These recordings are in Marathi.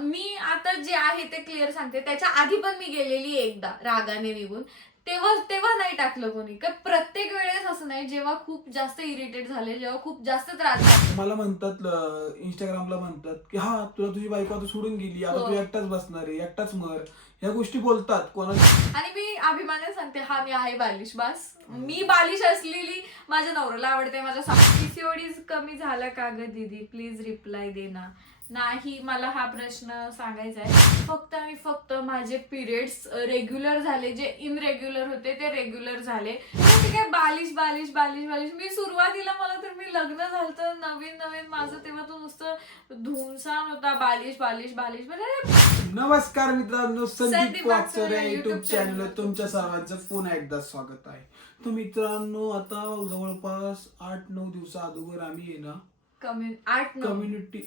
मी आता जे आहे ते क्लिअर सांगते. त्याच्या आधी पण मी गेलेली एकदा रागाने निघून, तेव्हा नाही टाकलं कोणी. का प्रत्येक वेळेस असं नाही, जेव्हा खूप जास्त इरिटेट झाले, जेव्हा खूप जास्त त्रास झाला. मला म्हणतात इंस्टाग्रामला म्हणतात की हा तुला तुझी बायको आता सोडून गेली, आता तू एकटाच बसणार आहे, एकटाच मर, ह्या गोष्टी बोलतात कोणाला. आणि मी अभिमानाने सांगते, हा मी आहे बालिश. बस मी बालिश असलेली माझ्या नवऱ्याला आवडते. माझ्या पीसीओडीज कमी झाला का ग दीदी, प्लीज रिप्लाय दे ना. नाही, मला हा प्रश्न सांगायचा आहे. फक्त आणि फक्त माझे पिरियड्स रेग्युलर झाले, जे इनरेग्युलर होते ते रेग्युलर झाले. ते काय बालिश बालिश बालिश बालिश. मी सुरुवातीला मला तर मी लग्न झालं नवीन माझं, तेव्हा तो नुसतं धुमसान होता, बालिश बालिश बालिश. नमस्कार मित्रांनो, Sandeep Wakchaure YouTube YouTube channel तुमच्या सर्वांचं पुन्हा एकदा स्वागत आहे. तर मित्रांनो, आता जवळपास 8-9 दिवसा अगोदर आम्ही आहे ना कम्युनिटी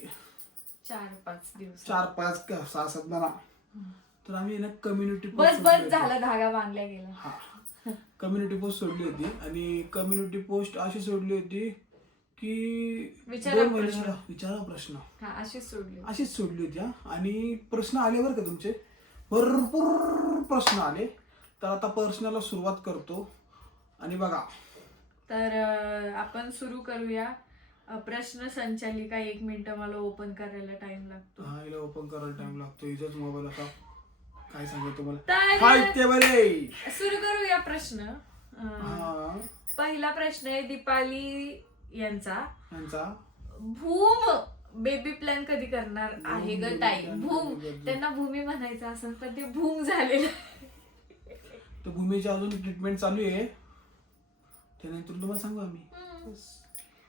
4-5 दिवस 4-5 का 6-7 12 तर आम्ही आहे ना कम्युनिटी बस झाला, धागा बांधल्या गेला. कम्युनिटी पोस्ट सोडली होती. आणि कम्युनिटी पोस्ट अशी सोडली होती की विचारा 2 महिन्याला विचारा प्रश्न, अशीच सोडली होती. आणि प्रश्न आले बरं का, तुमचे भरपूर प्रश्न आले. तर आता प्रश्नाला सुरुवात करतो. आणि बघा, तर आपण सुरू करूया. प्रश्न संचालिका 1 मिनिट मला ओपन करायला टाइम लागतो. हा, हिला ओपन करायला टाइम लागतो. हिचाच मोबाईल आता काय सांगू तुम्हाला. तर सुरू करूया प्रश्न. पहिला प्रश्न आहे दीपाली यांचा. भूम बेबी प्लॅन कधी करणार आहे ग ताई? भूम, त्यांना भूमी म्हणायचं असेल तर ते भूम झालेलं. तर भूमीची अजून ट्रीटमेंट चालू आहे, त्यानंतर तुम्हाला सांगू आम्ही.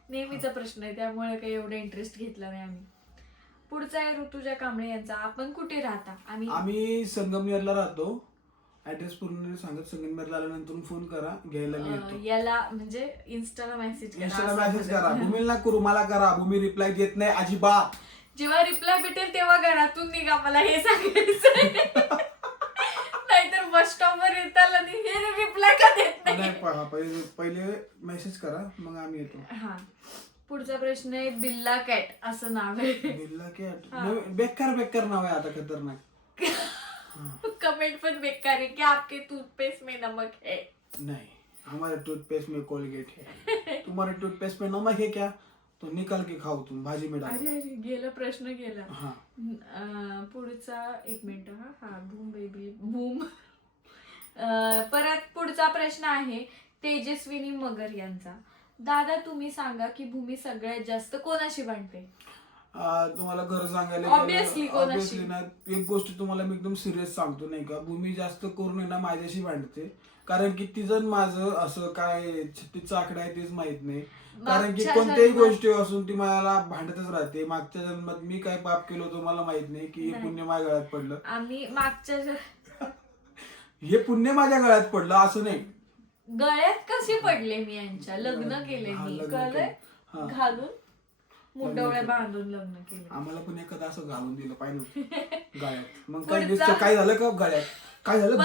नेहमीचा प्रश्न आहे, त्यामुळे काही एवढा इंटरेस्ट घेतला नाही आम्ही. पुढचा आहे ऋतुजा कांबळे यांचा. आपण कुठे राहता? आम्ही संगमनेरला राहतो. ऍड्रेस पूर्ण सांगत, संगमनेरला आल्यानंतर फोन करा, घ्यायला येतो. याला म्हणजे इंस्टाला मेसेज करा. भूमीला करू, मला करा. भूमी रिप्लाय देत नाही अजिबात. जेव्हा रिप्लाय भेटेल तेव्हा घरातून निघा, मला हे सांगायचं. नाहीतर बस स्टॉपवर येताल आणि हे रिप्लाय का देत नाही. पहिले मेसेज करा, मग आम्ही येतो. हा, पुढचा प्रश्न आहे बिल्ला कॅट असं नाव आहे. बिल्ला कॅट बेकार नाव आहे आता, खतरनाक. कमेंट पण बेकार है कि आपके टूथपेस्ट में नमक है? नहीं, हमारे टूथपेस्ट में कोलगेट है. तुम्हारे टूथपेस्ट में नमक है क्या? तो निकाल के खाओ तुम, भाजी में डालो. अरे गेला प्रश्न गेला. हाँ. पुढचा 1 मिनिट. हा भूम बेबी भूम. परत पुढचा प्रश्न आहे तेजस्विनी मगर यांचा. दादा तुम्ही सांगा की भूमी सगळ्यात जास्त कोणाशी भांडते? तुम्हाला घर सांगायला ऑब्विसली ना, एक गोष्ट तुम्हाला मी एकदम सिरियस सांगतो नाही का, भूमी जास्त करून ना माझ्याशी भांडते. कारण की तिचं माझं असं काय तिचं आकडा आहे तेच माहित नाही. कारण की कोणत्याही गोष्टी असून ती मला भांडतच राहते. मागच्या जन्मात मी काय पाप केलं होतं मला माहित नाही की हे पुण्य माझ्या गळ्यात पडलं. आम्ही मागच्या हे पुण्य माझ्या गळ्यात पडलं असं नाही. गळ्यात कसे पडले मी यांच्या? लग्न केले मी, कळलंय, घालून मुंडवळ्या बांधून लग्न केले. आम्हाला पण एखादं असं घालून दिलं पाहिजे गळ्यात. मग काय दिसतं, काय झालं का गळ्यात? काय झालं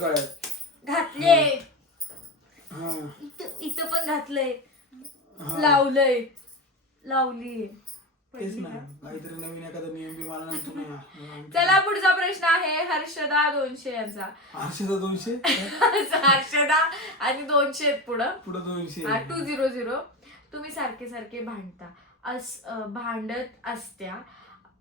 गळ्यात? घातले, इथं पण घातलंय, लावली. तेच ना, काहीतरी नवीन एखादा नियम बी मला नंतर. चला पुढचा प्रश्न आहे हर्षदा 200 यांचा. हर्षदा 200? हर्षदा आणि 200 पुढं 200. 200. तुम्ही सारखे भांडत असत्या,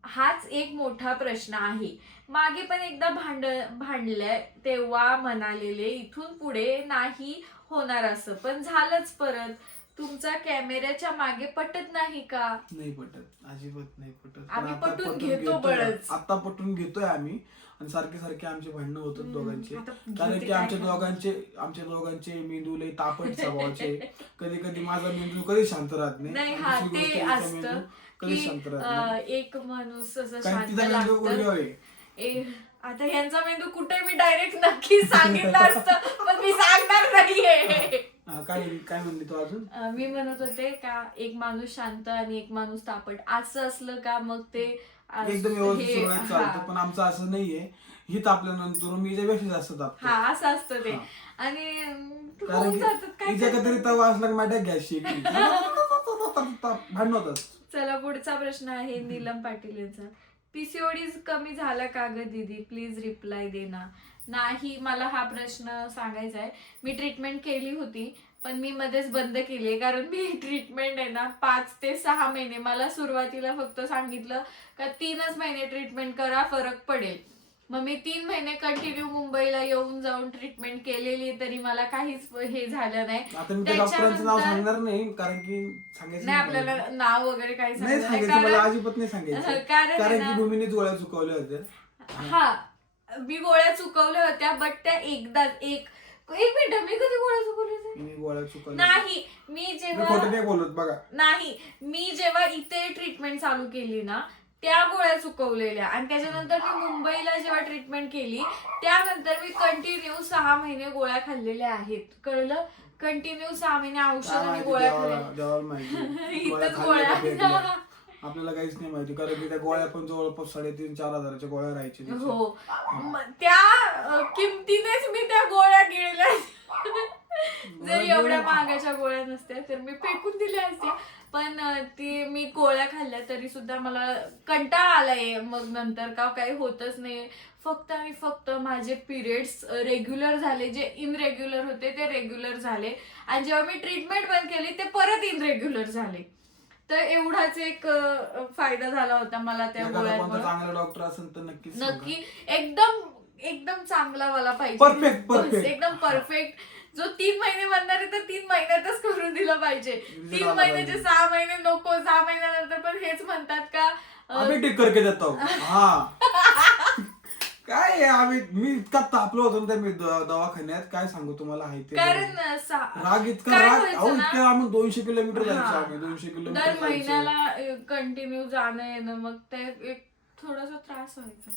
हाच एक मोठा प्रश्न आहे. मागे पण एकदा भांडले तेव्हा म्हणालेले इथून पुढे नाही होणार असं, पण झालंच परत. तुमचा कॅमेऱ्याच्या मागे पटत नाही का? नाही पटत, अजिबात नाही पटत. आम्ही पटून घेतो बळच. आता पटून घेतोय आम्ही. आणि सारखे आमचे भांडणं होतात दोघांचे. कारण की आमच्या दोघांचे मेंदू लय तापट स्वभावाचे. कधी माझा मेंदू कधी शांत राहत नाही. ते असतं कधी शांत राहत नाही. एक माणूस असं शांत लागतं. आता यांचा मेंदू कुठे मी डायरेक्ट नक्की सांगितलं असतं, पण मी सांगणार नाहीये. काय म्हणली तू अजून? मी म्हणत होते का एक माणूस शांत आणि एक माणूस तापट असं असलं का मग ते एकदम व्यवस्थित चालतं. पण आमचं असं नाहीये. ही तापल्यानंतर मी हिच्यापेक्षा जास्त तापतो. हा, असं असतं ते. आणि तरी तवा असला की माझ्या गॅस भांडण होतात. चला पुढचा प्रश्न आहे नीलम पाटील यांचा. पीसीओडीज कमी झाला का ग दीदी, प्लीज रिप्लाय दे ना. नाही, मला हा प्रश्न सांगायचा आहे. मी ट्रीटमेंट केली होती, पण मी मध्येच बंद केली आहे, कारण मी ट्रीटमेंट आहे ना 5 ते 6 महिने, मला सुरुवातीला फक्त सांगितलं का 3च महिने ट्रीटमेंट करा, फरक पडेल. मग मी 3 महिने कंटिन्यू मुंबईला येऊन जाऊन ट्रीटमेंट केलेली, तरी मला काहीच हे झालं नाही. आता मी त्या डॉक्टरांचं नाव सांगणार नाही, कारण की सांगायचं नाही आपल्याला नाव वगैरे काही नाही सांगायचं, मला अजिबात नाही सांगायचं, कारण की भूमीनेच गोळ्या चुकवल्या होत्या. हा, मी गोळ्या चुकवल्या होत्या, बट त्या एकदाच एक मिनिट, मी कधी गोळ्या चुकवल्या होत्या? मी गोळ्या चुकवल्या नाही. मी खोटं जेव्हा नाही बोलत बघा. नाही, मी जेव्हा इथे ट्रीटमेंट चालू केली ना, त्या गोळ्या चुकवलेल्या, आणि त्याच्यानंतर मी मुंबईला जेव्हा ट्रीटमेंट केली त्यानंतर मी कंटिन्यू 6 महिने गोळ्या खाल्लेल्या आहेत. कळलं? कंटिन्यू 6 महिने औषध आणि गोळ्या खाल्ल्या. इथंच गोळ्या. आपल्याला काहीच नाही माहिती, कारण की त्या गोळ्या पण जवळपास 3,500-4,000 हजाराच्या गोळ्या राहायच्या. हो, त्या किमतीनेच मी त्या गोळ्या गिळल्या. जर एवढ्या महागाच्या गोळ्या नसत्या तर मी फेकून दिल्या असत्या, पण ती मी गोळ्या खाल्ल्या तरी सुद्धा मला कंटाळा आलाय. मग नंतर का काही होतच नाही, फक्त आणि फक्त माझे पिरियड्स रेग्युलर झाले. जे इनरेग्युलर होते ते रेग्युलर झाले, आणि जेव्हा मी ट्रीटमेंट बंद केली ते परत इनरेग्युलर झाले. तर एवढाच एक फायदा झाला होता मला त्या गोळ्यांमुळे. चांगला डॉक्टर असेल तर नक्की एकदम चांगला मला पाहिजे, परफेक्ट एकदम परफेक्ट. जो 3 महिने बनणार आहे तर 3 महिन्यातच करून दिलं पाहिजे. 3 महिन्याचे 6 महिने नको, 6 महिन्यानंतर पण हेच म्हणतात का आम्ही ठीक करके देतो. हा काय आम्ही, मी इतका तापलो होतो ना मी दवाखान्यात, काय सांगू तुम्हाला. आहे ते कारण राग इतका इतक्या आम्ही 200 किलोमीटर जायचो. आम्ही 200 किलोमीटर दर महिन्याला कंटिन्यू जाणं येणं, मग ते एक थोडासा त्रास व्हायचा.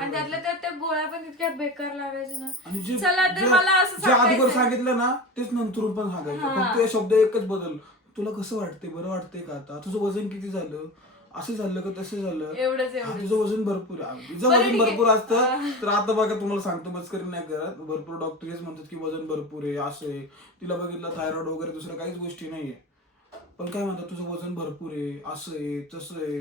आणि त्यातल्या त्यात त्या गोळ्या पण इतक्या बेकार लागायच्या ना. चला तर मला असं अगोदर सांगितलं ना तेच नंतर पण सांगायचं, फक्त हे शब्द एकच बदल. तुला कसं वाटतंय, बरं वाटतंय का आता, तुझं वजन किती झालं, असं झालं का तसं झालं, एवढंच. तुझं वजन भरपूर आहे. तुझं वजन भरपूर असतं तर आता बघा तुम्हाला सांगतो, मस्करी नाही करत, भरपूर डॉक्टर हेच म्हणतात की वजन भरपूर आहे, असं आहे. तिला बघितलं थायरॉइड वगैरे दुसऱ्या काहीच गोष्टी नाहीये, पण काय म्हणतात तुझं वजन भरपूर आहे, असं आहे तसं आहे.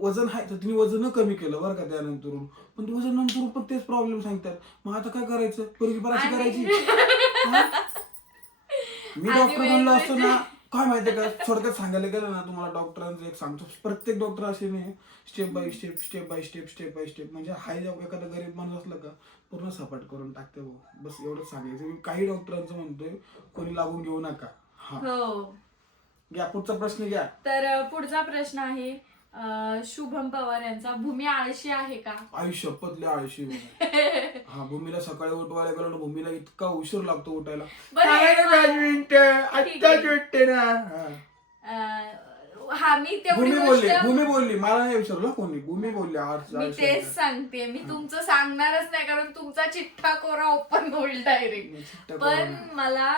वजन आहे तर तिने वजन कमी केलं बरं का त्यानंतर, पण वजन नंतर पण तेच प्रॉब्लेम सांगतात. मग आता काय करायचं, पोरगी पराशी करायची. मी डॉक्टर बनलो असतो ना, काय माहितीये का, थोडक्यात सांगायला गेलं ना तुम्हाला, डॉक्टरांचं एक सांगतो, प्रत्येक डॉक्टर असे नाही, स्टेप बाय स्टेप म्हणजे हाय एखादा गरीब माणूस असला का पूर्ण सपाट करून टाकते. बस एवढंच सांगायचं. मी काही डॉक्टरांचं म्हणतोय, कोणी लागून घेऊ नका. हा, घ्या पुढचा प्रश्न घ्या. तर पुढचा प्रश्न आहे शुभम पवार यांचा. भूमी आळशी आहे का? आयुष्य पतल्या आळशी. हा, भूमीला सकाळी उठवायला गेलो ना, भूमीला इतका उशीर लागतो उठायला. हा, मी तेवढी भूमी बोलली, मला नाही विचारलं कोणी, भूमी बोलली. मी तेच सांगते, मी तुमचं सांगणारच नाही, कारण तुमचा चिठ्ठा कोरा ओपन होईल डायरेक्ट. पण मला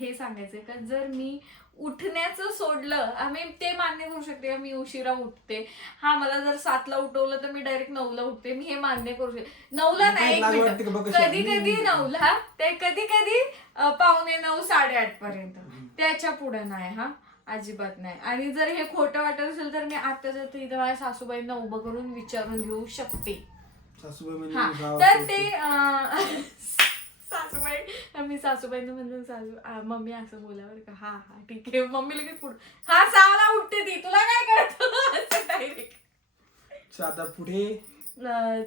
हे सांगायचंय का, जर मी उठण्याचं सोडलं, आम्ही ते मान्य करू शकते का मी उशिरा उठते. हा, मला जर 7ला उठवलं तर मी डायरेक्ट 9ला उठते, मी हे मान्य करू शकते. 9ला नाही, कधी कधी 9ला, ते कधी कधी 8:45 8:30 पर्यंत, त्याच्या पुढे नाही. हा, अजिबात नाही. आणि जर हे खोटं वाटत असेल तर मी आता जाते इथं माझ्या सासूबाईंना उभं करून विचारून घेऊ शकते. तर ते सासूबाई, मी सासूबाईंना म्हणजे मम्मी असं बोलावर का, हा हा ठीक आहे, मम्मी लगेच पुढे, हा 6ला उठते ती, तुला काय कळतं डायरेक्ट. आता पुढे,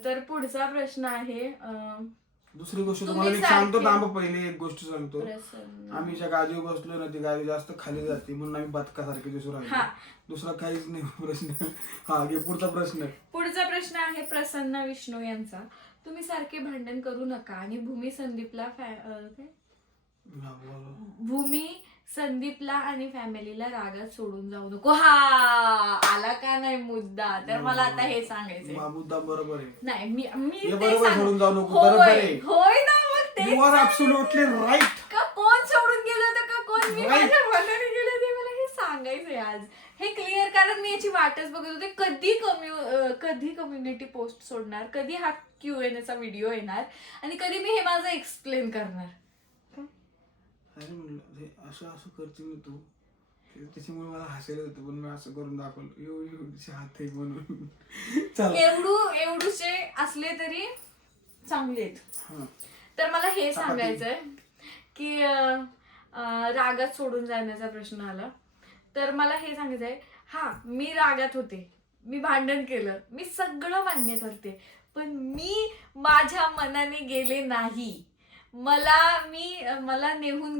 तर पुढचा प्रश्न आहे, दुसरी गोष्ट तुम्हाला मी सांगतो. थांबा, पहिले एक गोष्ट सांगतो. आम्ही ज्या गादीवर बसलो ना, ती गादी जास्त खाली जाते म्हणून आम्ही बदकासारखे दिसू राहिलो. दुसरा काहीच नाही प्रश्न. हा, पुढचा प्रश्न आहे प्रसन्न विष्णू यांचा. तुम्ही सारखे भांडण करू नका आणि भूमी संदीपला आणि फॅमिलीला रागात सोडून जाऊ नको. हा, आला का नाही मुद्दा, तर मला आता हे सांगायचंय. मुद्दा बरोबर आहे. नाही, मी बरोबर सोडून जाऊ नको. बरोबर आहे. होय ना, मग ते यू आर ॲब्सोल्युटली राईट. का कोण सोडून गेलं तर का कोण मी माझ्या मनाने गेले, ते मला हे सांगायचंय आज, हे क्लिअर. कारण मी याची वाटच बघत होते, कधी कम्युनिटी पोस्ट सोडणार, कधी हा Q&A चा व्हिडिओ येणार, आणि कधी मी हे माझं एक्सप्लेन करणार. अरे म्हणलं असं करते मी, तू त्याच्यामुळे मला हसायला होतं, पण मी असं करून दाखवलं एवढी हात आहे म्हणून. चला एवढूचे असले तरी चांगले आहेत. हा. तर मला हे सांगायचंय की रागात सोडून जाण्याचा प्रश्न आला, तर मला हे सांगायचंय, हा मी रागात होते, मी भांडण केलं, मी सगळं मान्य करते, पण मी माझ्या मनाने गेले नाही. मला नेहून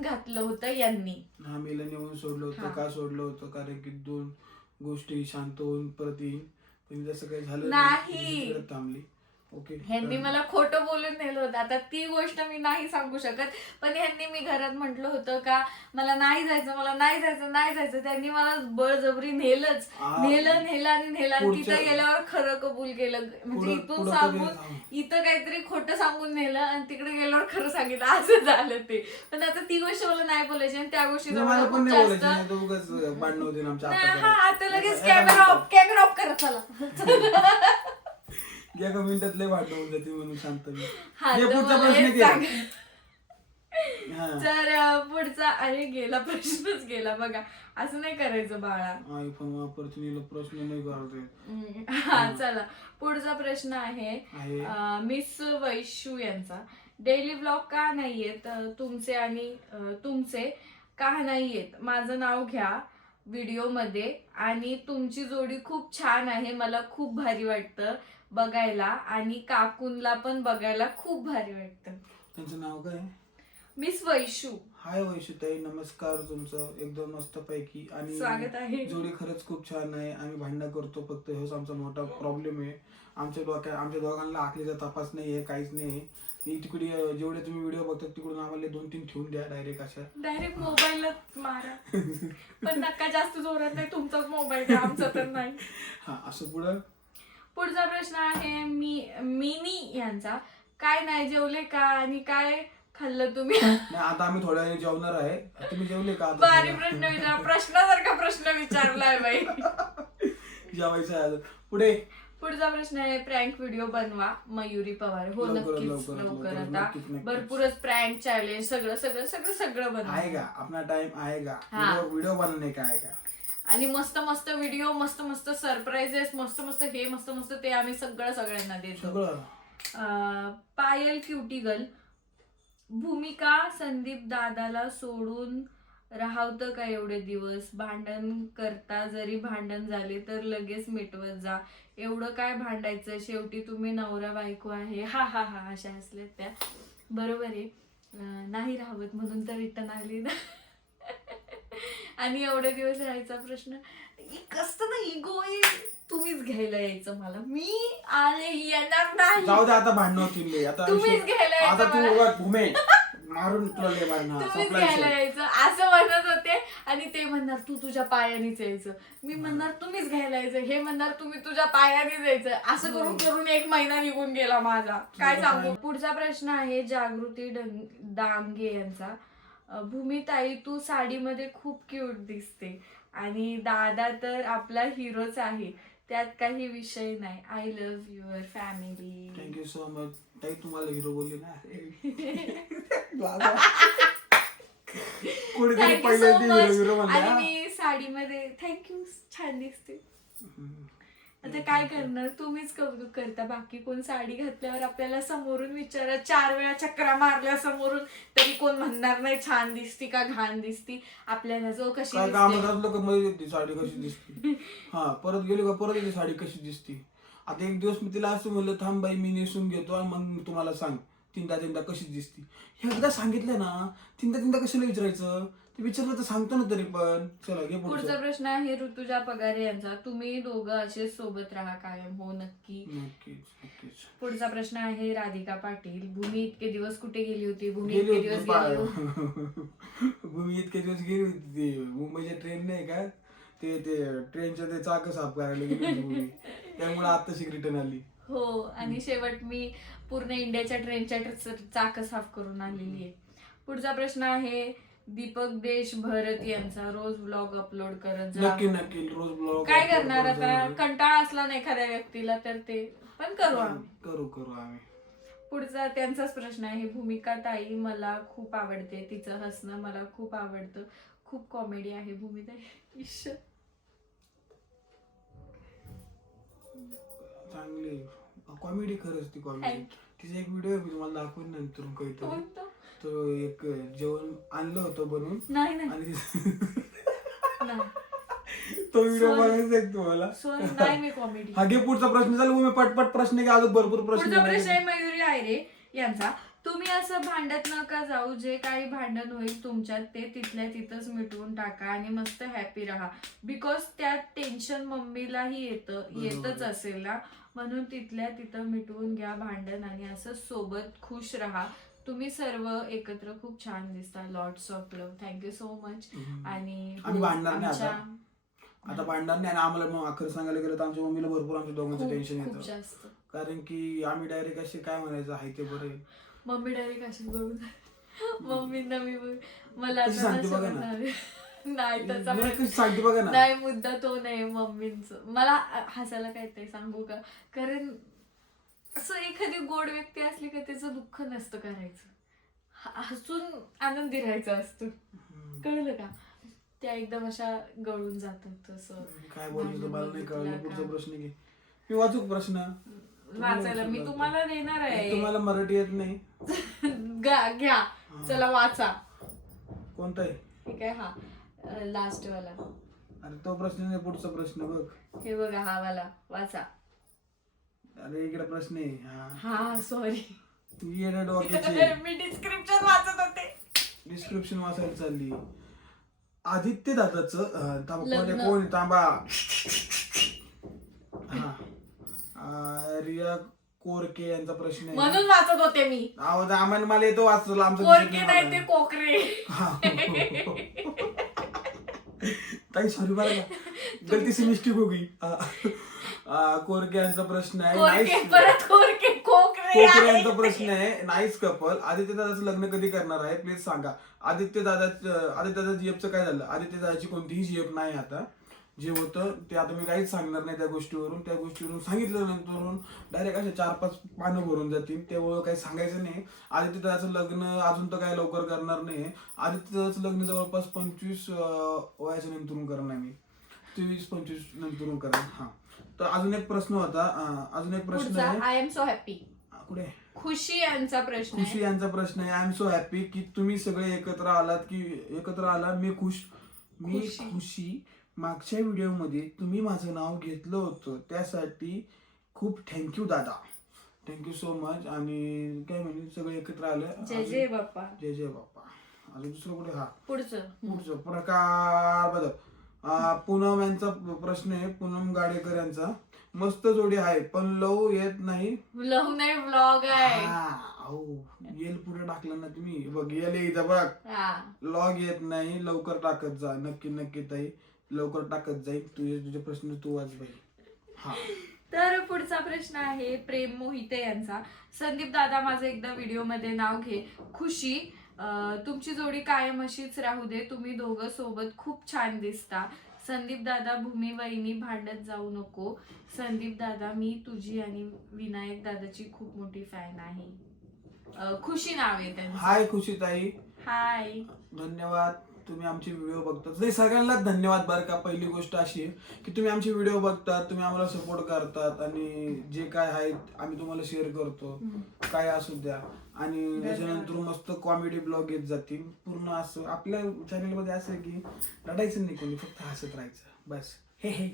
घातलं होतं यांनी. हा, मीला नेऊन सोडलं होतं. हा. का सोडलं होतं? कारण की 2 गोष्टी शांत होऊन परत येईन, पण जसं काही झालं नाही. परत थांबली. ओके. ह्यांनी मला खोटं बोलून नेलं होतं. आता ती गोष्ट मी नाही सांगू शकत, पण ह्यांनी मी घरात म्हटलं होतं का मला नाही जायचं. त्यांनी मला बळजबरी नेलं आणि तिथं गेल्यावर खरं कबूल केलं. म्हणजे इथून सांगून इथं काहीतरी खोटं सांगून नेलं आणि तिकडे गेल्यावर खरं सांगितलं, असं झालं ते. पण आता ती गोष्ट मला नाही बोलायची आणि त्या गोष्टी मला पण नाही बोलायचं, नाही तर उगाच भांडणं होतील आमच्या हा, आता लगेच कॅमेरा ऑफ करा चला. एका मिनिटात लय भांडणं होऊन जाते म्हणून शांत मी. हा, हे तर पुढचा मला प्रश्न हेच केला. सांगा. हा. तर पुढचा, अरे गेला, प्रश्नच गेला बघा. असं नाही करायचं बाळा. आयफोन वापरते, नीला प्रश्न नाही करते. हा, चला पुढचा प्रश्न आहे मिस वैशू यांचा. डेली ब्लॉग का नाहीयेत तुमचे आणि तुमचे का नाहीयेत? माझं नाव घ्या व्हिडिओ मध्ये आणि तुमची जोडी खूप छान आहे, मला खूप भारी वाटतं बघायला आणि काकूनला पण बघायला खूप भारी वाटतं. त्यांचं नाव काय? मिस वैशू. हाय वैशूताई, नमस्कार. तुमचं एकदम मस्त पैकी आणि स्वागत आहे. जोडी खरंच खूप छान आहे. आम्ही भांडणं करतो, फक्त हेच आमचा मोठा प्रॉब्लेम आहे. आमच्या दोघांना आखलीचा तपास नाहीये, काहीच नाही. तिकडे जेवढे तुम्ही व्हिडिओ बघतात तिकडून आम्हाला 2-3 ठेवून द्या डायरेक्ट मोबाईलला मारा. पण नका जास्त जोरात नाही, तुमचाच मोबाईल आमचा तर नाही. हा, असं पुढचा प्रश्न आहे मिनी यांचा. काय नाही जेवले का आणि काय खाल्लं तुम्ही? नाही, आता आम्ही थोड्या वेळ जेवणार आहे. तुम्ही जेवले का? भारी प्रश्नासारखा प्रश्न विचारलाय बाई. जेवायचं आहे अजून. पुढचा प्रश्न आहे प्रँक व्हिडिओ बनवा मयुरी पवार. हो, नक्कीच लवकर. आता भरपूरच प्रँक चॅलेंज सगळं बनवा. आहे का? अपना टाइम आएगा. व्हिडिओ बनवणे का आहे का? आणि मस्त मस्त व्हिडिओ, मस्त मस्त सरप्राइजेस, मस्त मस्त ते आम्ही सगळ्यांना देतो. पायल क्युटी गर्ल. भूमिका संदीप दादाला सोडून राहतं का एवढे दिवस? भांडण करता, जरी भांडण झाले तर लगेच मिटवत जा. एवढं काय भांडायचं, शेवटी तुम्ही नवरा बायको आहे. हा हा हा, अशा हसल्यात त्या. बरोबर आहे, नाही राहत म्हणून तर रिटर्न आली ना. आणि एवढे दिवस राहायचा प्रश्न कसं ना, इगो तुम्हीच घ्यायला यायचं मला. मी आले येणार नाही. जाऊ दे, आता भांडण होतील. तुम्हीच घ्यायला यायचं, मारून तुला लय मारणार. तुम्हीच घ्यायला यायचं असं म्हणत होते. आणि ते म्हणणार तू तुझ्या पायानेच यायचं, मी म्हणणार तुम्हीच घ्यायला यायचं, हे म्हणणार तुम्ही तुझ्या पायानेच यायचं. असं करून करून 1 महिना निघून गेला माझा, काय सांगू. पुढचा प्रश्न आहे जागृती डांगे यांचा. भूमिताई, तू साडीमध्ये खूप क्यूट दिसते आणि दादा तर आपला हिरोच आहे, त्यात काही विषय नाही. I love your family. Thank you so much ताई. तुम्हाला हिरो बोलली ना. आणि मी साडीमध्ये थँक्यू, छान दिसते. आता काय करणार, तुम्हीच कौतुक करता. बाकी कोण साडी घातल्यावर आपल्याला समोरून विचारा, 4 वेळा चक्रा मारल्या समोरून, तरी कोण म्हणणार नाही छान दिसती का घाण दिसती. आपल्याला जो कशी साडी कशी दिसती. हा, परत गेली का परत येते साडी कशी दिसती. आता एक दिवस मी तिला असं म्हणलं, थांब बाई मी नेसून घेतो आणि मग तुम्हाला सांग 3दा कशी दिसती. हे एकदा सांगितलं ना, 3दा कशाला विचारायचं? ते विचारलं तर सांगतो ना तरी पण. चला घे पुढचा प्रश्न आहे ऋतुजा पगारे यांचा. तुम्ही दोघं असे सोबत राहा कायम. हो, नक्कीच. पुढचा प्रश्न आहे राधिका पाटील. भूमी इतके दिवस कुठे गेली होती? भूमी इतके दिवस गेली होती मुंबईच्या ट्रेन नाही का, ते ट्रेनच्या ते चाक साफ करायला गेली होती. त्यामुळे आताशी रिटर्न आली. हो, आणि शेवट मी पूर्ण इंडियाच्या ट्रेनच्या चाक साफ करून आलेली आहे. पुढचा प्रश्न आहे दीपक देश भरत यांचा. रोज ब्लॉग अपलोड करत जा. नक्की रोज ब्लॉग. काय करणार आता, कंटाळा असला ना एखाद्या व्यक्तीला तर ते पण करू आम्ही. पुढचा त्यांचाच प्रश्न आहे. भूमिका ताई, मला खूप आवडते तिचं हसणं, मला खूप आवडतं. खूप कॉमेडी आहे भूमिताई. इश्श. चांगली कॉमेडी, खरंच ती कॉमेडी. Thank तिचा एक व्हिडिओ मी तुम्हाला दाखवेन नंतर काहीतरी. कोणतं? तो एक जेवण आणलं होतं बनवून नाही नाही आणि नाही. तो व्हिडिओ Sorry. बघायचा आहे तुम्हाला. Sorry, नाही मी कॉमेडी. हा घे पुढचा प्रश्न. चालू मी पटपट प्रश्न घ्या, अजून भरपूर प्रश्न पुढचा प्रश्न आहे आहेत. मयुरी आयरे यांचा. तुम्ही असं भांडत नका जाऊ. जे काही भांडण होईल तुमच्यात ते तिथल्या तिथंच मिटवून टाका आणि मस्त हॅपी राहा. बिकॉज त्यात टेन्शन मम्मीलाही येतच असेल ना, म्हणून तिथल्या तिथं मिटवून घ्या भांडण आणि असं सोबत खुश राहा. तुम्ही सर्व एकत्र खूप छान दिसता. Lots of love. Thank you so much. आणि आम्ही भांडणार नाही आमच्या आता भांडणार नाही. आणि आम्हाला मग खरं सांगायला गेलं तर आमच्या मम्मीला भरपूर आमच्या दोघांचं टेन्शन खूप येतं. जास्त. कारण की आम्ही डायरेक्ट असे काय म्हणायचं आहे ते बरे. मम्मी डायरेक्ट अशीच करून मम्मींना मला कशी आता सांगते असं बघा ना. म्हणणार आहे. नाही त्याचा नाही, कशी सांगते बघा ना. नाही मुद्दा तो नाही मम्मींच. मला हसायला काय ते सांगू का, कारण असं एखादी गोड व्यक्ती असली का त्याचं दुःख नसतं करायचं, हसून आनंदी राहायचं असतं. कळलं का? त्या एकदम अशा गळून जातात तसं. काय बोलतो मला नाही कळलं. भांडण पुढचा का? प्रश्न घे. मी वाचू का प्रश्न? वाचायला मी तुम्हाला देणार आहे. तुम्हाला मराठी येत नाही. घ्या चला वाचा. कोणता आहे? ठीक आहे. हा लास्ट वाला. अरे तो प्रश्न नाही, पुढचा प्रश्न बघ. हे बघा हा वाला वाचा. अरे इकडे प्रश्न आहे. हा सॉरी येडे डोक्याची मी डिस्क्रिप्शन वाचत होते. डिस्क्रिप्शन वाचायला चालली. आदित्य दादाचं लग्न. कोण तांबा. हा रिया कोरके यांचा प्रश्न आहे. म्हणून वाचत होते मी. आम्हाला मला येतो वाचलं आमचं. कोरके नाही ते कोकरे. ताई सॉरी बरं का, गलती से मिस्टेक हो गई. कोरके यांचा प्रश्न आहे. कोरके परत कोरके कोकरे कोकरे आहे. यांचा प्रश्न आहे. Nice couple. आदित्य दादाचं लग्न कधी करणार आहे प्लीज सांगा. आदित्य दादा जीएफचं काय झालं? आदित्य दादाची कोणतीही जीएफ नाही आता. जे होतं ते आता मी काहीच सांगणार नाही. त्या गोष्टीवरून सांगितलं नंतर डायरेक्ट असे 4-5 पानं भरून जातील. त्यामुळे काही सांगायचं नाही. आदित्य दादाचं लग्न अजून तर काय लवकर करणार नाही. आदित्य दादाचं लग्न जवळपास 25 वयाच्या नंतरून करणार मी. 23-25 नंतरून करणार. हा तर अजून एक प्रश्न होता. अजून एक प्रश्न आहे. I am so happy. कुठे? खुशी यांचा प्रश्न खुशी आहे. यांचा प्रश्न आहे. आय एम सो हॅपी की तुम्ही सगळे एकत्र आलात. मी खुशी. मागच्या व्हिडिओमध्ये तुम्ही माझं नाव घेतलं होतं त्यासाठी खूप थँक्यू दादा. Thank you so much. आणि काय म्हणजे सगळे एकत्र आलं. जय जय बाप्पा. जय जय बाप्पा. अजून दुसरं कुठे? हा पुढचं प्रकार बदल. पूनम यांचा प्रश्न आहे. पूनम गाडेकर यांचा. मस्त जोडी आहे पण लव येत नाही. लव नाही व्लॉग आहे. येल पुढे टाकलं ना तुम्ही. बघ येल इथं बघ. लॉग येत नाही. लवकर टाकत जा. नक्की ताई लवकर टाकत जाईल. तुझे प्रश्न तू वाच बाई. हा तर पुढचा प्रश्न आहे प्रेम मोहिते यांचा. संदीप दादा माझं एकदा व्हिडिओ मध्ये नाव घे. खुशी तुमची जोडी कायम अशीच राहू दे. तुम्ही दोघं सोबत खूप छान दिसता. संदीप दादा भूमी वहिनी भांडत जाऊ नको. संदीप दादा मी तुझी आणि विनायक दादाची खूप मोठी फॅन आहे. खुशी नाव आहे त्यांचं. हाय खुशी ताई. हाय. धन्यवाद तुम्ही आमचे व्हिडिओ बघता. नाही सगळ्यांनाच धन्यवाद बरं का. पहिली गोष्ट अशी आहे की तुम्ही आमचे व्हिडिओ बघतात, तुम्ही आम्हाला सपोर्ट करतात आणि जे काय आहे आम्ही तुम्हाला शेअर करतो. काय असू द्या. आणि त्याच्यानंतर मस्त कॉमेडी ब्लॉग येत जातील. पूर्ण असं आपल्या चॅनलमध्ये असं आहे की रडायचं नाही कोणी, फक्त हसत राहायचं बस. हे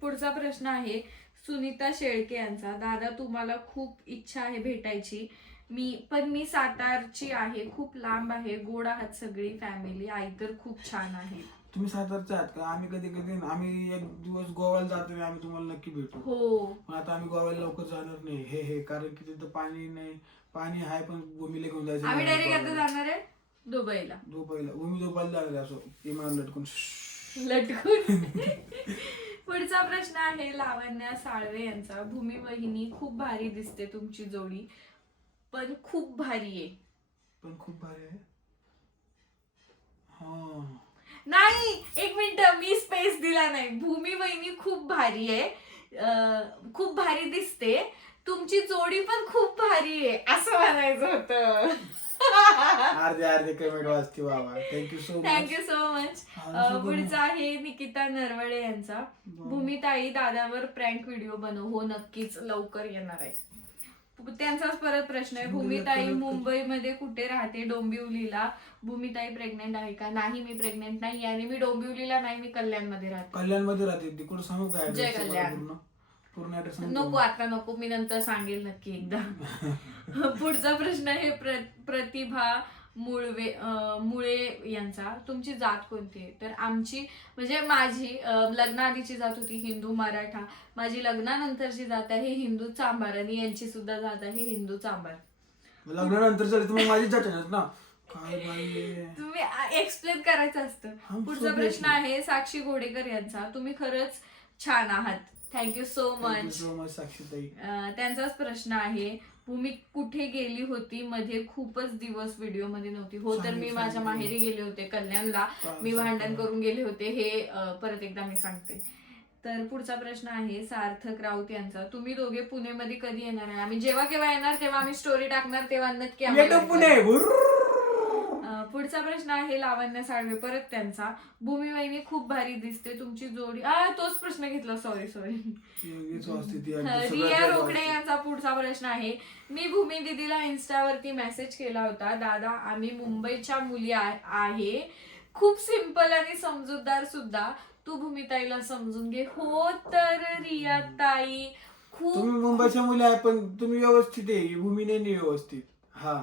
पुढचा प्रश्न आहे सुनीता शेळके यांचा. दादा तुम्हाला खूप इच्छा आहे भेटायची. मी सातारची आहे. खूप लांब आहे. गोड आहात सगळी फॅमिली. आई तर खूप छान आहे. तुम्ही सातारचे आहात का? आम्ही कधी आम्ही एक दिवस गोव्याला जातो. आम्ही तुम्हाला नक्की भेटू. हो पण आता आम्ही गोव्याला लवकर जाणार नाही. हे कारण की तिथं पाणी नाही. पाणी आहे पण भूमीला घेऊन जायचं. आम्ही डायरेक्ट आता जाणार आहे दुबईला. भूमी दुबईला जाणार आहे. असं इमान लटकून. पुढचा प्रश्न आहे लावण्या साळवे यांचा. भूमी वहिनी खूप भारी दिसते तुमची जोडी. पण खूप भारी आहे. नाही एक मिनिट मी स्पेस दिला नाही. भूमी वहिनी खूप भारी आहे. खूप भारी दिसते तुमची जोडी पण खूप भारी आहे असं म्हणायचं होतं. अर्धे कमेंट वाचते बाबा. Thank you so much. Thank you so much. पुढचा आहे निकिता नरवडे यांचा. भूमिताई दादावर प्रँक व्हिडिओ बनव. हो नक्कीच लवकर येणार आहे. त्यांचाच परत प्रश्न आहे. भूमिताई मुंबईमध्ये कुठे राहते? डोंबिवलीला. भूमिताई प्रेग्नेंट आहे का? नाही मी प्रेग्नेंट नाही आणि मी डोंबिवलीला नाही, मी कल्याणमध्ये राहते. कल्याणमध्ये राहते. तिकडे सांगू काय जय कल्याण. पूर्ण ऍड्रेस नको आता नको, मी नंतर सांगेल नक्की एकदा. पुढचा प्रश्न आहे प्रतिभा मुळे यांचा. तुमची जात कोणती आहे? तर आमची म्हणजे माझी लग्नाआधीची जात होती हिंदू मराठा. माझी लग्नानंतरची जात आहे हिंदू चांभार आणि यांची सुद्धा जात आहे हिंदू चांभार. लग्नानंतर झाली तर मग माझी जात ना. काय बाई, तुम्ही एक्सप्लेन करायचं असतं. पुढचा प्रश्न आहे साक्षी घोडेकर यांचा. तुम्ही खरंच छान आहात. Thank you so much. साक्षीताई. त्यांचाच प्रश्न आहे भूमी कुठे गेली होती? मध्ये खूपच दिवस व्हिडिओ मध्ये नव्हती. हो तर मी माझ्या माहेरी गेले होते कल्याणला. मी भांडण करून गेले होते. हे परत एकदा मी सांगते. तर पुढचा प्रश्न आहे सार्थक राऊत यांचा. तुम्ही दोघे पुणेमध्ये कधी येणार आहे? आम्ही जेव्हा केव्हा येणार तेव्हा आम्ही स्टोरी टाकणार, तेव्हा नक्की. पुणे. पुढचा प्रश्न आहे लावण्य साळवे परत त्यांचा. भूमी वहिनी खूप भारी दिसते तुमची जोडी. तोच प्रश्न घेतला. सॉरी रिया रोकडे यांचा पुढचा प्रश्न आहे. मी भूमी दीदीला इन्स्टावरती मेसेज केला होता. दादा आम्ही मुंबईच्या मुली आहे, खूप सिंपल आणि समजूतदार सुद्धा. तू भूमिताईला समजून घे. हो तर रिया ताई खूप. तुम्ही मुंबईच्या मुली आहे पण तुम्ही व्यवस्थित आहे. भूमी नाही व्यवस्थित. हा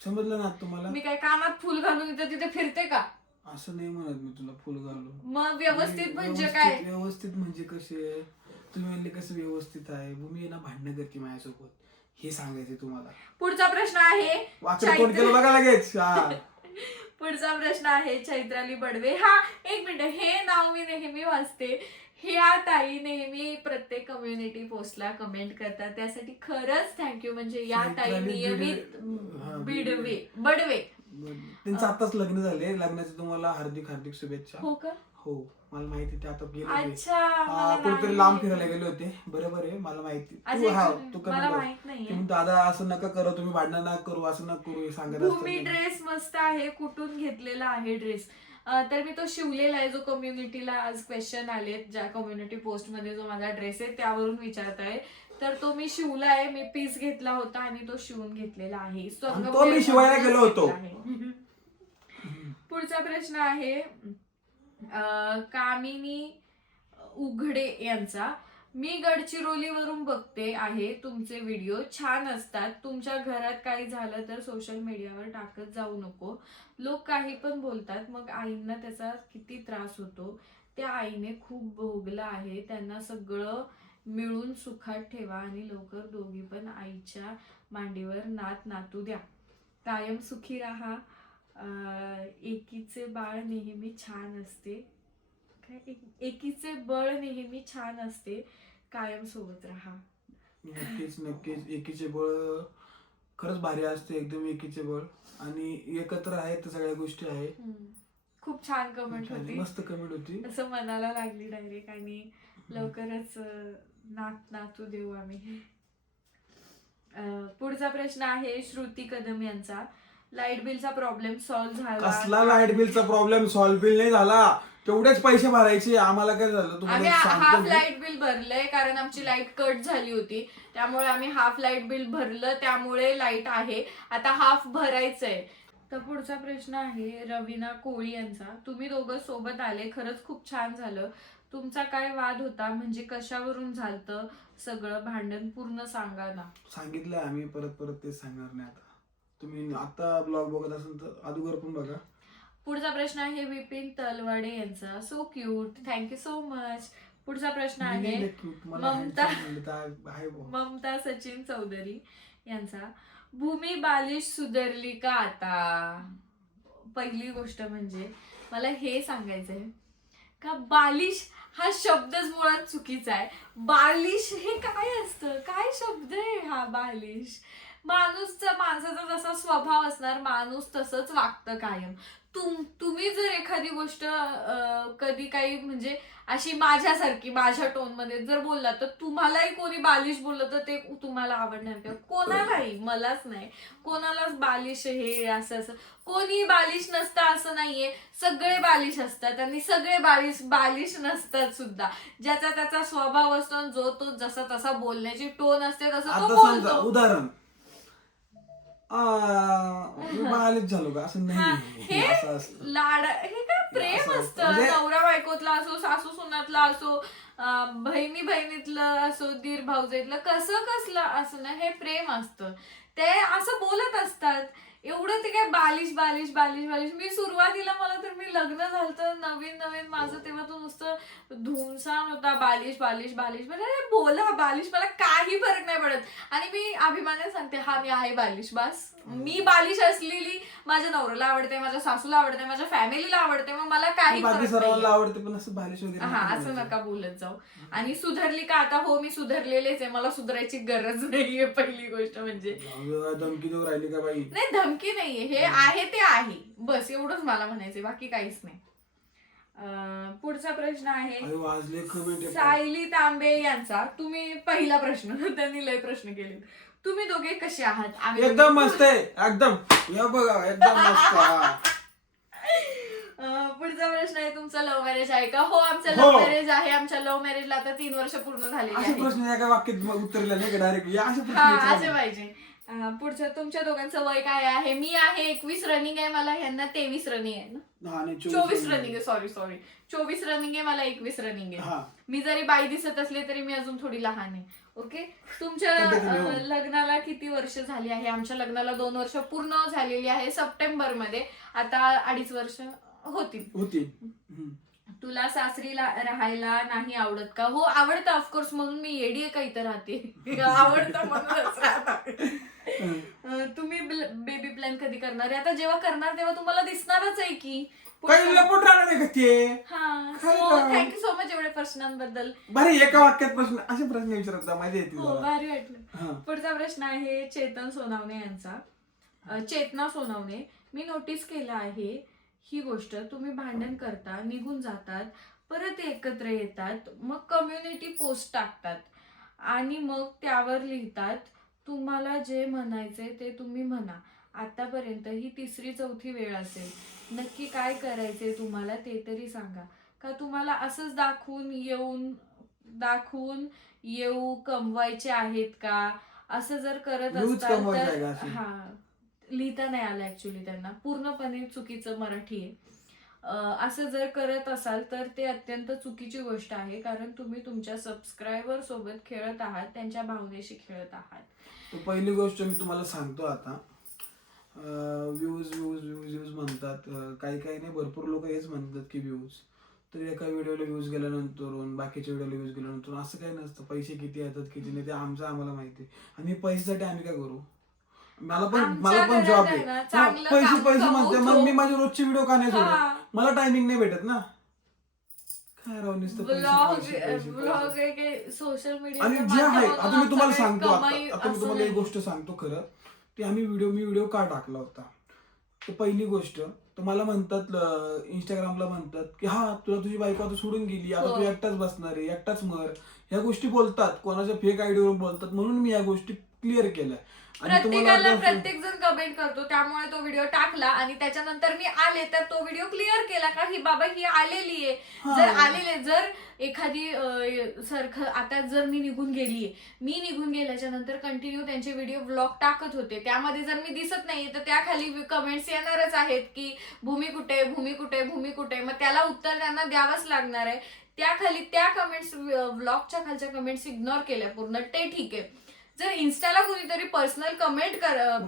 समजलं ना तुम्हाला? मी काय कानात फुल घालून इथं तिथे फिरते का? असं नाही म्हणत मी तुला फुल घालून. मग व्यवस्थित म्हणजे काय? व्यवस्थित म्हणजे कसे तुम्ही म्हणले कसं व्यवस्थित आहे. भूमी ना भांडणं करते माझ्यासोबत, हे सांगायचे तुम्हाला. पुढचा प्रश्न आहे वाकडं तोंड केलं बघा लगेच. पुढचा प्रश्न आहे चैत्राली बडवे. हा एक मिनिट, हे नाव मी नेहमी वाचते. ह्या ताई नेहमी प्रत्येक कम्युनिटी पोस्टला कमेंट करतात, त्यासाठी खरंच थँक्यू. म्हणजे या ताई नियमित बडवे. त्यांचं आताच लग्न झाले. लग्नाचे तुम्हाला हार्दिक हार्दिक शुभेच्छा. हो का? हो मला माहिती. ते आता गेले अच्छा, कुठेतरी लांब फिरायला गेले होते. बरोबर आहे मला माहिती. मला माहित नाहीये. दादा असं नका करू, तुम्ही भांडण नका करू, असं नका करू हे सांगत. भूमी ड्रेस मस्त आहे, कुठून घेतलेला आहे ड्रेस? तर मी तो शिवलेला आहे. जो कम्युनिटीला आज क्वेश्चन आलेत, ज्या कम्युनिटी पोस्ट मध्ये जो माझा ड्रेस आहे त्यावरून विचारत आहे. तर तो मी शिवला आहे. मी पीस घेतला होता आणि तो शिवून घेतलेला आहे. तो मी शिवायला गेलो होतो. पुढचा प्रश्न आहे कामिनी उघडे यांचा. मी गडचिरोलीवरून बघते आहे तुमचे व्हिडिओ, छान असतात. तुमच्या घरात काही झालं तर सोशल मीडियावर टाकत जाऊ नको. लोक काही पण बोलतात, मग आईंना त्याचा किती त्रास होतो. त्या आईने खूप भोगलं आहे. त्यांना सगळं मिळून सुखात ठेवा आणि लवकर दोघी पण आईच्या मांडीवर नातू द्या. कायम सुखी राहा. एकीचे बाळ नेहमी छान असते. एकीचे बळ नेहमी छान असते. कायम सोबत राहा. नक्कीच एकीचे बळ खरंच भारी असते एकदम. एकीचे बळ आणि एकत्र आहेत तर सगळ्या गोष्टी आहेत. खूप छान कमेंट होती. मस्त कमेंट होती. असं मनाला लागली डायरेक्ट. आणि लवकरच नातू देऊ आम्ही. पुढचा प्रश्न आहे श्रुती कदम यांचा. लाईट बिलचा प्रॉब्लेम सॉल्व्ह झाला? कसला लाईट बिलचा प्रॉब्लेम? सॉल्व्ह बिल नाही झाला. तेवढेच पैसे भरायचे. आम्हाला काय झालं आम्ही हाफ लाईट बिल भरलंय, कारण आमची लाईट कट झाली होती. त्यामुळे आम्ही हाफ लाईट बिल भरलं, त्यामुळे लाईट आहे. आता हाफ भरायचंय. तर पुढचा प्रश्न आहे रवीना कोळी यांचा. तुम्ही दोघं सोबत आले, खरंच खूप छान झालं. तुमचा काय वाद होता? म्हणजे कशावरून झालतं सगळं भांडण? पूर्ण सांगा ना. सांगितलं आम्ही, परत तेच सांगणार नाही. आता तुम्ही आता ब्लॉग बघत असाल तर अगोदर पण बघा. पुढचा प्रश्न आहे विपिन तलवाडे यांचा. So cute, thank you so much. पुढचा प्रश्न आहे ममता सचिन चौधरी यांचा. भूमी बालिश सुधारली का आता? पहिली गोष्ट म्हणजे मला हे सांगायचंय का बालिश हा शब्दच मुळात चुकीचा आहे. बालिश हे काय असतं? काय शब्द आहे हा बालिश? माणसाचा जसा स्वभाव असणार, माणूस तसंच वागतं कायम. तुम्ही जर एखादी गोष्ट कधी काही म्हणजे अशी माझ्यासारखी माझ्या टोन मध्ये जर बोलला तर तुम्हालाही कोणी बालिश बोललं तर ते तुम्हाला आवडणार का? कोणालाही, मलाच नाही, कोणालाच बालिश हे असं असं कोणी बालिश नसतं असं नाहीये. सगळे बालिश असतात आणि सगळे बालिश नसतात सुद्धा. ज्याचा त्याचा स्वभाव असतो, जो तो जसा तसा बोलण्याची टोन असते तसं तो आता समजा बोलतो. उदाहरण मी बालिश झालो का असं नाही, हे असं असतं. लाड, हे काय प्रेम असं असतं. म्हणजे- नवरा बायकोतला असो, सासू सुनातला असो, बहिणी बहिणीतलं असो, दीर भाऊजाईतलं कसलं असं ना, हे प्रेम असतं. ते असं बोलत असतात. एवढं ते काय बालिश बालिश बालिश बालिश. मी सुरुवातीला मला तर मी लग्न झालं तर नवीन माझं तेव्हा तो नुसतं धुमसान होता, बालिश बालिश बालिश. म्हणजे अरे बोला बालिश, मला काही फरक नाही पडत. आणि मी अभिमानाने सांगते, हा मी आहे बालिश. बस मी बालिश असलेली माझ्या नवऱ्याला आवडते, माझ्या सासूला आवडते, माझ्या फॅमिलीला आवडते, मग मला काही बाकी फरक सर्वांना नाहीये. आवडते पण असं बालिश वगैरे हा, नाही असं बोलायचं. नका बोलत जाऊ. आणि सुधारली का आता? हो, मी सुधारलेलेच आहे, मला सुधारायची गरज नाहीये. पहिली गोष्ट म्हणजे धमकी देऊ राहिली का बाई? नाही, धमकी नाहीये, हे आहे ते आहे, बस एवढंच मला म्हणायचंय, बाकी काहीच नाही. पुढचा प्रश्न आहे अरे वाजले कमेंट. सायली तांबे यांचा. तुम्ही पहिला प्रश्न त्यांनी लय प्रश्न केले. तुम्ही दोघे कसे आहात? आम्ही एकदम मस्त आहे, एकदम. या बघा एकदम मस्त. हा. पुढचा प्रश्न आहे, तुमचं लव्ह मॅरेज आहे का? हो, आमचं हो. लव्ह मॅरेज आहे. आमच्या लव्ह मॅरेजला आता 3 वर्ष पूर्ण झालेली असे आहेत. प्रश्न एका वाक्यात उत्तरले नाही का डायरेक्ट? या असे प्रश्न हा, विचारा. असे पाहिजे. पुढचं, तुमच्या दोघांचं वय काय आहे? मी आहे 21 रनिंग आहे, मला ह्यांना 23 रनिंग आहे ना, हा, आणि 24 रनिंग आहे. सॉरी 24 रनिंग आहे, मला 21 रनिंग आहे. हा. मी जरी बाई दिसत असले तरी मी अजून थोडी लहान आहे. ओके. तुमच्या पद्धतीने हो. लग्नाला किती वर्ष झाली आहे? आमच्या लग्नाला 2 वर्ष पूर्ण झालेली आहे सप्टेंबर मध्ये. आता 2.5 वर्ष होतील. हम्म. तुला सासरी राहायला नाही आवडत का? हो, आवडतं ऑफकोर्स, म्हणून मी येडी आहे का इथं राहते. आवडतं म्हणूनच राहते. तुम्ही बेबी प्लॅन कधी करणार आहे? आता जेव्हा करणार तेव्हा तुम्हाला दिसणारच आहे की. काही लपून राहणार आहे का ते? हा, काय सो काय? थँक्यू सो मच एवढ्या प्रश्नांबद्दल. बरे एका वाक्यात प्रश्न, असे प्रश्न विचारत जा, माहिती येते हो, जरा. भारी वाटलं. हा. पुढचा प्रश्न आहे चेतन सोनावणे यांचा. चेतना सोनावणे, मी नोटीस केलं आहे ही गोष्ट, तुम्ही भांडण करता, निघून जातात, परत एकत्र येतात, मग कम्युनिटी पोस्ट टाकतात आणि मग त्यावर लिहितात, तुम्हाला जे म्हणायचे ते तुम्ही म्हणा. आतापर्यंत ही 3री-4थी वेळ असेल. नक्की काय करायचे तुम्हाला ते तरी सांगा. का तुम्हाला असंच दाखवून येऊ कमवायचे आहेत का? असं जर करत Views असताल कमवायचे आहे तर का असे? हा, लिहिता नाही आलं ऍक्च्युली त्यांना, पूर्णपणे चुकीचं मराठी आहे. असं जर करत असाल तर ते अत्यंत चुकीची गोष्ट आहे, कारण तुम्ही तुमच्या सबस्क्रायबर सोबत खेळत आहात, त्यांच्या भावनेशी खेळत आहात. तर पहिली गोष्ट मी तुम्हाला सांगतो आता, व्ह्यूज म्हणतात, काही नाही, भरपूर लोक हेच म्हणतात की व्ह्यूज. तर एका व्हिडिओला व्ह्यूज गेल्यानंतर बाकीच्या व्हिडिओला व्ह्यूज गेल्यानंतर असं काही नसतं. पैसे किती येतात किती नाही ते आम्हाला माहिती आहे. आणि पैशासाठी आम्ही काय करू? मला पण जॉब आहे. पैसे म्हणते, मग मी माझे रोजचे व्हिडिओ का नाही सोडत? मला टायमिंग नाही भेटत ना. काय राव नुसतं ब्लॉग सोशल मीडिया. आणि जे आहे, आता मी तुम्हाला सांगतो, आता मी तुम्हाला एक गोष्ट सांगतो खरं, की मी व्हिडिओ का टाकला होता. तर पहिली गोष्ट, तर मला म्हणतात इंस्टाग्रामला म्हणतात की हा, तुला तुझी बायको आता सोडून गेली, आता तू एकटाच बसणार आहे, एकटाच मर, ह्या गोष्टी बोलतात, कोणाच्या फेक आयडीवर बोलतात, म्हणून मी या गोष्टी क्लिअर केल्या. प्रत्येक जण कमेंट करतो, त्यामुळे तो व्हिडिओ टाकला आणि त्याच्यानंतर मी आले तर तो व्हिडिओ क्लिअर केला का ही बाबा ही आलेली आहे. जर एखादी आता जर मी निघून गेल्याच्या नंतर कंटिन्यू त्यांचे व्हिडिओ ब्लॉग टाकत होते, त्यामध्ये जर मी दिसत नाहीये तर त्या खाली कमेंट्स येणारच आहेत की भूमी कुठे, मग त्याला उत्तर त्यांना द्यावंच लागणार आहे. त्या कमेंट्स, ब्लॉगच्या खालच्या कमेंट्स इग्नोर केल्या पूर्ण, ते ठीक आहे. जर इन्स्टाला कोणीतरी पर्सनल कमेंट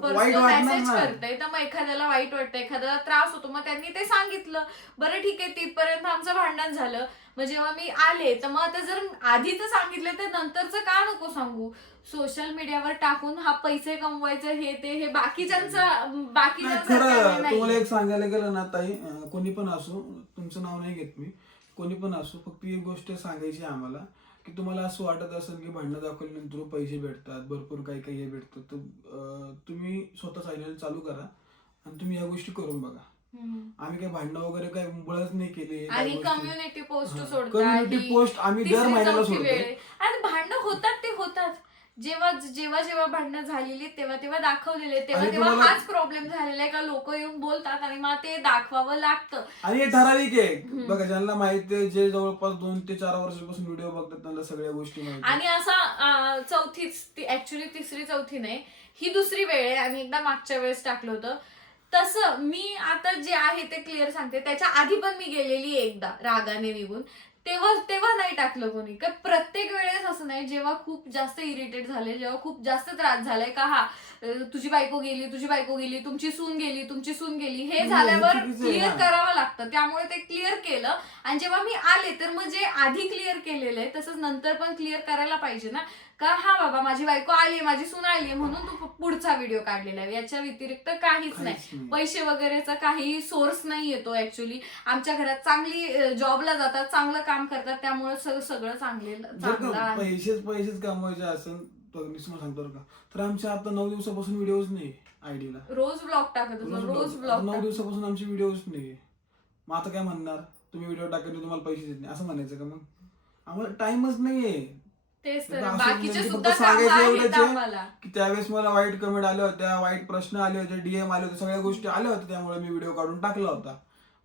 पर्सनल मेसेज करतंय तर मग एखाद्याला वाईट वाटतं, एखाद्याला त्रास होतो, मग त्यांनी ते सांगितलं, बरं ठीक आहे, तिथपर्यंत आमचं भांडण झालं. मग जेव्हा मी आले तर मग आता जर आधी तर सांगितलं तर नंतरचं का नको सांगू? सोशल मीडियावर टाकून हा पैसे कमवायचं हे बाकीच्यांचं तुम्हाला एक सांगायला गेलं ना ताई, कोणी पण असो, तुमचं नाव नाही घेत मी, कोणी पण असो, फक्त एक गोष्ट सांगायची आम्हाला, की तुम्हाला असं वाटत असेल की भांडणं दाखवल्यानंतर पैसे भेटतात, भरपूर काही हे भेटतं, तर तुम्ही स्वतः चॅनल चालू करा आणि तुम्ही ह्या गोष्टी करून बघा. आम्ही काही भांडणं वगैरे काही बळच नाही केली. आणि कम्युनिटी पोस्ट सोडतात, कम्युनिटी पोस्ट आम्ही दर तिसरी महिन्याला चौथी वेळ सोडतो. आहे. आणि भांडणं होतात ते होतात. जेव्हा जेव्हा भांडणं झालेली तेव्हा दाखवलेले, तेव्हा आणि तेव्हा तुम्हाला- हाच प्रॉब्लेम झालेला आहे का लोक येऊन बोलतात आणि मग ते दाखवावं लागतं. आणि हे ठराविक आहे बघा, ज्यांना माहिती आहे, जे जवळपास 2 ते 4 वर्षापासून व्हिडिओ बघतात त्यांना सगळ्या गोष्टी माहिती आहे. आणि असा चौथीच, ती ऍक्च्युली तिसरी चौथी नाही, ही दुसरी वेळ आहे. आम्ही एकदा मागच्या वेळेस टाकलं होतं तसं. मी आता जे आहे ते क्लिअर सांगते. त्याच्या आधी पण मी गेलेली एकदा रागाने निघून, तेव्हा नाही टाकलं कोणी. का प्रत्येक वेळेस असं नाही, जेव्हा खूप जास्त इरिटेट झाले, जेव्हा खूप जास्त त्रास झालाय का हा तुझी बायको गेली, तुमची सून गेली, हे झाल्यावर क्लिअर करावं लागतं. त्यामुळे ते क्लिअर केलं. आणि जेव्हा मी आले तर मग जे आधी क्लिअर केलेलं आहे तसंच नंतर पण क्लिअर करायला पाहिजे ना. का हा बाबा माझी बायको आली, माझी सून आली म्हणून तू पुढचा व्हिडिओ काढलेला आहे, याच्या व्यतिरिक्त काहीच नाही. पैसे वगैरेचा काही सोर्स नाही येतो ऍक्च्युली. आमच्या घरात चांगली जॉबला जातात, चांगलं काम करतात, त्यामुळे सगळं चांगलं आहे. पैसेच कमवायचे असेल तर मी तुम्हाला सांगतो का, तर आमच्या आता 9 दिवसापासून व्हिडिओज नाही आयडीला. रोज ब्लॉग टाकत होतो, रोज ब्लॉग. 9 दिवसापासून आमचे व्हिडिओज नाही. मग आता काय म्हणणार, तुम्ही व्हिडिओ टाकले तुम्हाला पैसे देत नाही असं म्हणायचं का? मग आम्हाला टाइमच नाहीये. तेच तर, असं बाकीचे म्हणजे सुद्धा फक्त कामं सांगायचं आहेत एवढंच आहे आम्हाला. की त्यावेळेस मला वाईट कमेंट आल्या होत्या, वाईट प्रश्न आले होते, डीएम आले होते, सगळ्या गोष्टी आल्या होत्या, त्यामुळे मी व्हिडिओ काढून टाकला होता.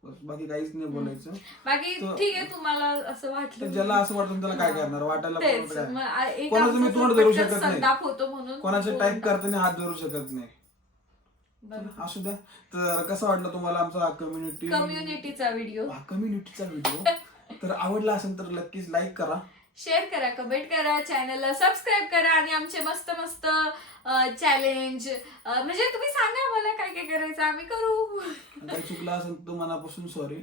बस, बाकी काहीच नाही बोलायचं. बाकी ठीक आहे, तुम्हाला असं तर वाटलं, ज्याला असं वाटतं त्याला काय करणार, वाटायला तेच. पण काय. मग एक कोणाचं मी आमचा तोंड जो धरू कट्टर शकत नाही. संताप होतो म्हणून कोणाचं टाईप बोलतात. करताना हात धरू शकत नाही. बरोबर. असू द्या. तर कसा वाटला तुम्हाला आमचा कम्युनिटीचा व्हिडिओ व्हिडिओ? तर आवडला असेल तर नक्कीच लाईक करा, शेअर करा, कमेंट करा, चॅनलला सबस्क्राईब करा आणि आमचे मस्त चॅलेंज म्हणजे तुम्ही सांगा मला काय काय करायचं, आम्ही करू. काही चुकलं असेल तर मनापासून सॉरी.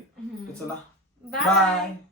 चला बाय. बाय.